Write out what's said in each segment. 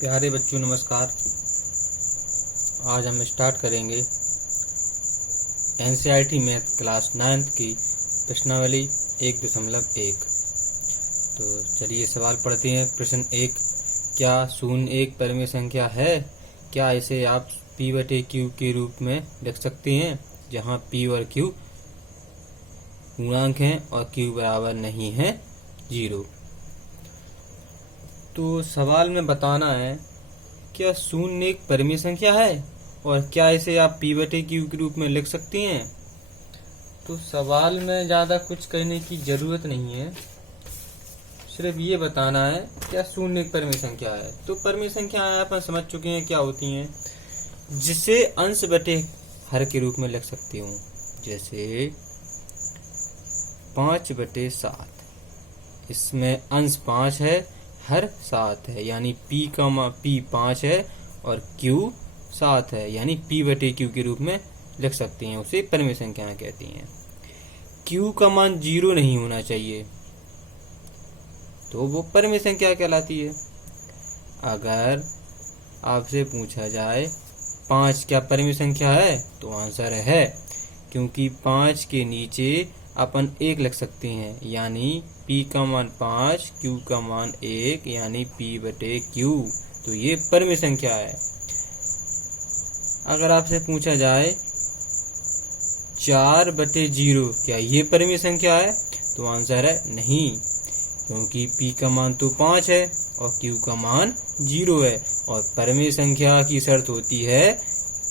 प्यारे बच्चों नमस्कार। आज हम स्टार्ट करेंगे एनसीईआरटी मैथ क्लास 9th की प्रश्नावली 1.1। तो चलिए सवाल पढ़ते हैं। प्रश्न 1, क्या शून्य एक परिमेय संख्या है? क्या इसे आप p/q के रूप में लिख सकते हैं, जहां p और q पूर्णांक हैं और q बराबर नहीं है 0। तो सवाल में बताना है क्या शून्य एक परिमेय संख्या है और क्या इसे आप p/q के रूप में लिख सकती हैं। तो सवाल में ज़्यादा कुछ करने की ज़रूरत नहीं है, सिर्फ ये बताना है क्या शून्य एक परिमेय संख्या है। तो परिमेय संख्याएं अपन समझ चुके हैं क्या होती हैं, जिसे अंश बटे हर के रूप में लिख सकती हूँ। जैसे 5/7, इसमें अंश 5 है, हर 7 है, यानी p 5 है और q 7 है, यानी p/q के रूप में लिख सकती हैं। उसे परिमेय संख्याएं कहती हैं। q का मान 0 नहीं होना चाहिए, तो वो परिमेय संख्या कहलाती है। अगर आपसे पूछा जाए 5 क्या परिमेय संख्या है, तो आंसर है, क्योंकि 5 के नीचे अपन 1 लिख सकते हैं, यानी p का मान 5, q का मान 1, यानी p/q। तो ये परिमेय संख्या है। अगर आपसे पूछा जाए 4/0 क्या ये परिमेय संख्या है, तो आंसर है नहीं, क्योंकि p का मान तो 5 है और q का मान 0 है, और परिमेय संख्या की शर्त होती है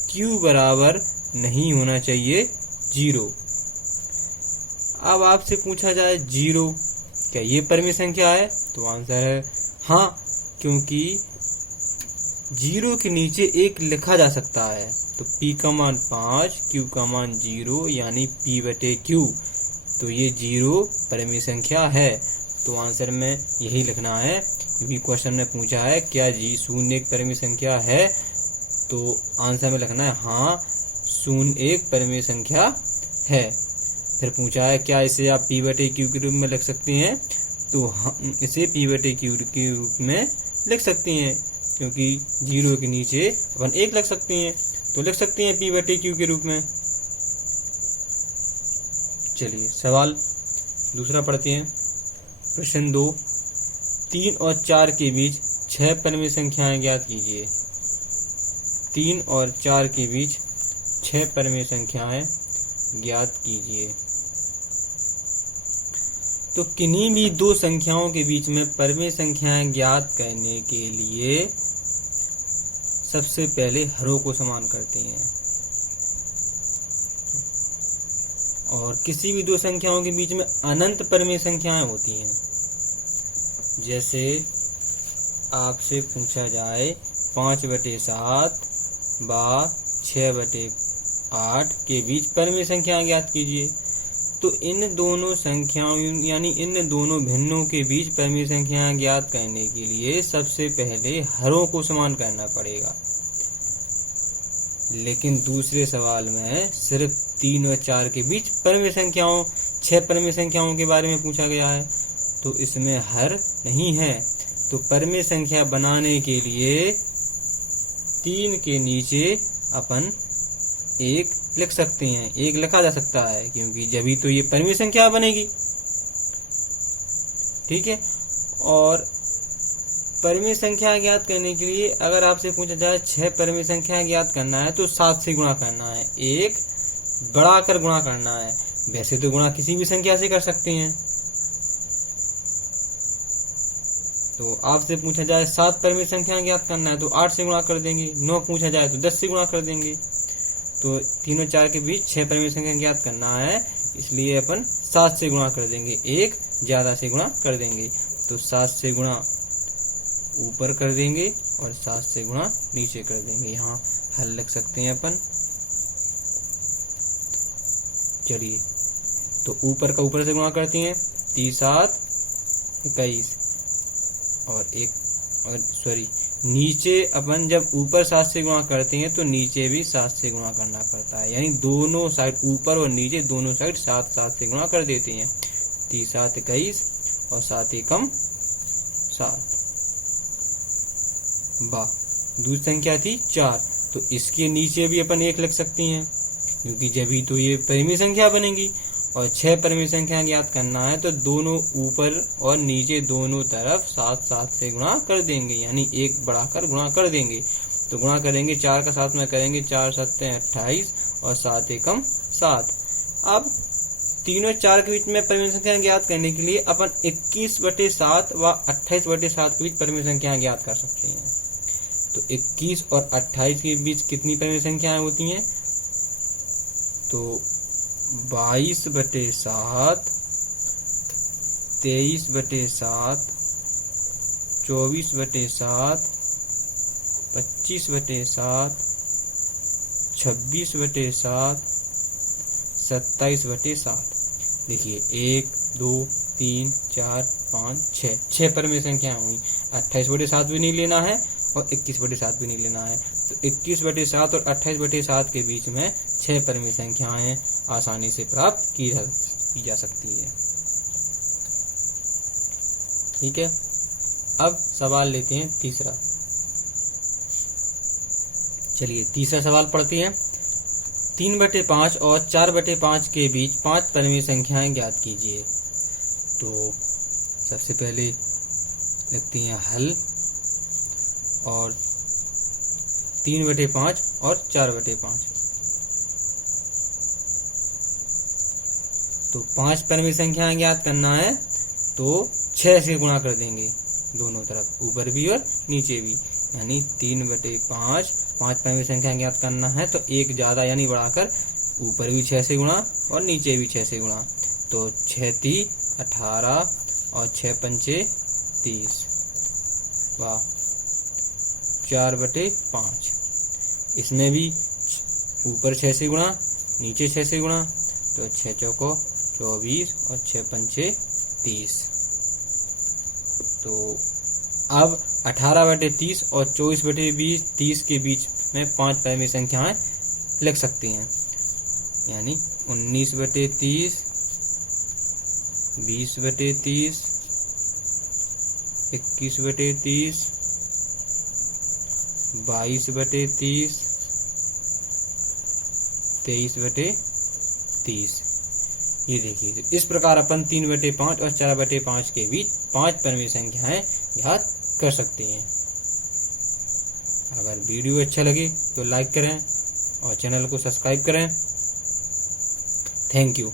q बराबर नहीं होना चाहिए 0। अब आपसे पूछा जाए 0 क्या ये परिमेय संख्या है, तो आंसर है हाँ, क्योंकि 0 के नीचे 1 लिखा जा सकता है। तो p का मान 5, q का मान 0, यानी p/q। तो ये 0 परिमेय संख्या है। तो आंसर में यही लिखना है, क्योंकि क्वेश्चन में पूछा है क्या शून्य एक परिमेय संख्या है, तो आंसर में लिखना है हाँ, शून्य एक परिमेय संख्या है। फिर पूछा है क्या इसे आप p/q के रूप में लिख सकते हैं, तो हम इसे p/q के रूप में लिख सकते हैं, क्योंकि 0 के नीचे अपन 1 लिख सकते हैं, तो लिख सकते हैं p/q के रूप में। चलिए सवाल दूसरा पढ़ते हैं। प्रश्न 2, 3 और 4 के बीच 6 परिमेय संख्याएं ज्ञात कीजिए। 3 और 4 के बीच 6 परिमेय संख्याएं ज्ञात कीजिए। तो किन्हीं भी दो संख्याओं के बीच में परिमेय संख्याएं ज्ञात करने के लिए सबसे पहले हरों को समान करते हैं, और किसी भी दो संख्याओं के बीच में अनंत परिमेय संख्याएं होती हैं। जैसे आपसे पूछा जाए 5/7 व 6/8 के बीच परिमेय संख्याएं ज्ञात कीजिए, तो इन दोनों संख्याओं यानी इन दोनों भिन्नों के बीच परिमेय संख्याएं ज्ञात करने के लिए सबसे पहले हरों को समान करना पड़ेगा। लेकिन दूसरे सवाल में सिर्फ 3 और 4 के बीच परिमेय संख्याओं 6 परिमेय संख्याओं के बारे में पूछा गया है, तो इसमें हर नहीं है। तो परिमेय संख्या बनाने के लिए 3 के नीचे अपन 1 लिख सकते हैं, 1 लिखा जा सकता है, क्योंकि जभी तो ये परिमेय संख्या बनेगी। ठीक है। और परिमेय संख्या ज्ञात करने के लिए अगर आपसे पूछा जाए 6 परिमेय संख्या ज्ञात करना है, तो 7 से गुणा करना है, 1 बढ़ाकर गुणा करना है। वैसे तो गुणा किसी भी संख्या से कर सकते हैं। तो आपसे पूछा जाए 7 परिमेय संख्या ज्ञात करना है, तो 8 से गुणा कर देंगे। 9 पूछा जाए तो 10 से गुणा कर देंगे। तो 3 और 4 के बीच 6 परिमेय संख्या ज्ञात करना है, इसलिए अपन 7 से गुणा कर देंगे, 1 ज्यादा से गुणा कर देंगे। तो 7 से गुणा ऊपर कर देंगे और 7 से गुणा नीचे कर देंगे। यहाँ हल लिख सकते हैं अपन। चलिए, तो ऊपर का ऊपर से गुणा करते हैं, 3×7 21, और नीचे अपन जब ऊपर 7 से गुणा करते हैं तो नीचे भी 7 से गुणा करना पड़ता है, यानी दोनों साइड ऊपर और नीचे दोनों साइड 7 से गुणा कर देते हैं। 3×7 21 और 7×1 7। वाह, दूसरी संख्या थी 4, तो इसके नीचे भी अपन 1 लिख सकती हैं, क्योंकि जब ही तो ये परिमेय संख्या बनेगी। और 6 परिमेय संख्या ज्ञात करना है तो दोनों ऊपर और नीचे दोनों तरफ 7 से गुणा कर देंगे, यानी 1 बढ़ाकर गुणा कर देंगे। तो गुणा करेंगे 4 का 7 में करेंगे, 4 7 28 और 7 एकम 7। अब तीनों 4 के बीच में परिमेय संख्या ज्ञात करने के लिए अपन 21/7 व 28/7 के बीच परिमेय संख्या ज्ञात कर सकते हैं। तो 21 और 28 के बीच कितनी परिमेय संख्याएं होती हैं? तो 22/7, 23/7, 24/7, 25/7, 26/7, 27/7। देखिए 1 2 3 4 5 6 परिमेय संख्याएं हुई। 28/7 भी नहीं लेना है और 21/7 भी नहीं लेना है। तो 21/7 और 28/7 के बीच में 6 परिमेय संख्याएं आसानी से प्राप्त की जा सकती है। ठीक है, अब सवाल लेते हैं तीसरा। चलिए तीसरा सवाल पढ़ते हैं। 3/5 और 4/5 के बीच 5 परिमेय संख्याएं ज्ञात कीजिए। तो सबसे पहले लिखते हैं हल, और 3/5 और 4/5। तो 5 परिमेय संख्याएं ज्ञात करना है तो 6 से गुणा कर देंगे दोनों तरफ, ऊपर भी और नीचे भी, यानी 3/5। 5 परिमेय संख्या ज्ञात करना है तो 1 ज्यादा यानी बढ़ाकर ऊपर भी 6 से गुणा और नीचे भी 6 से गुणा। तो 6 3 18 और 6 पंचे 30। वाह, 4/5। इसमें भी ऊपर 6 से गुणा नीचे 6 से गुणा, तो 6 चौको 24 और 6 पंचे 30। तो अब 18/30 और 24/30 के बीच में 5 परिमेय संख्याएं लिख सकते हैं, यानी 19/30, 20/30, 21/30, 22/30, 23/30। ये देखिए, इस प्रकार अपन 3/5 और 4/5 के बीच 5 परिमेय संख्याएं ज्ञात कर सकते हैं। अगर वीडियो अच्छा लगे तो लाइक करें और चैनल को सब्सक्राइब करें। Thank you.